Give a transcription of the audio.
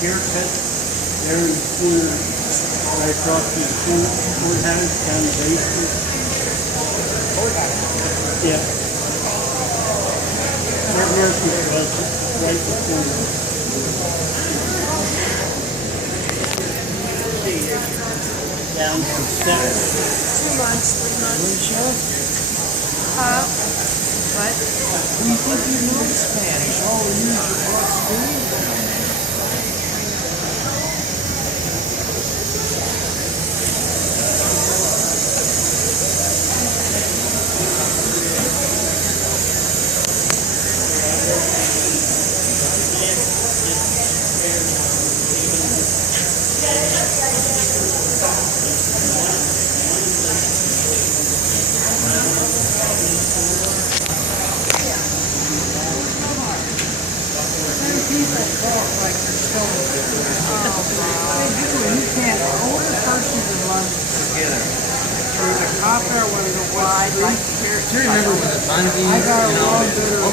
Haircut there in the corner, right across from the courthouse, down the basement. Yeah. Where Murphy's was, right before. Down some steps. 2 months, 3 months. What? We think you know Spanish. Oh, you use your butt, Steve? People talk like they're so they do, and you can't. Older persons in London together. There's a cop there when we go wide, like here. Do you remember when the Bundy, I got a long better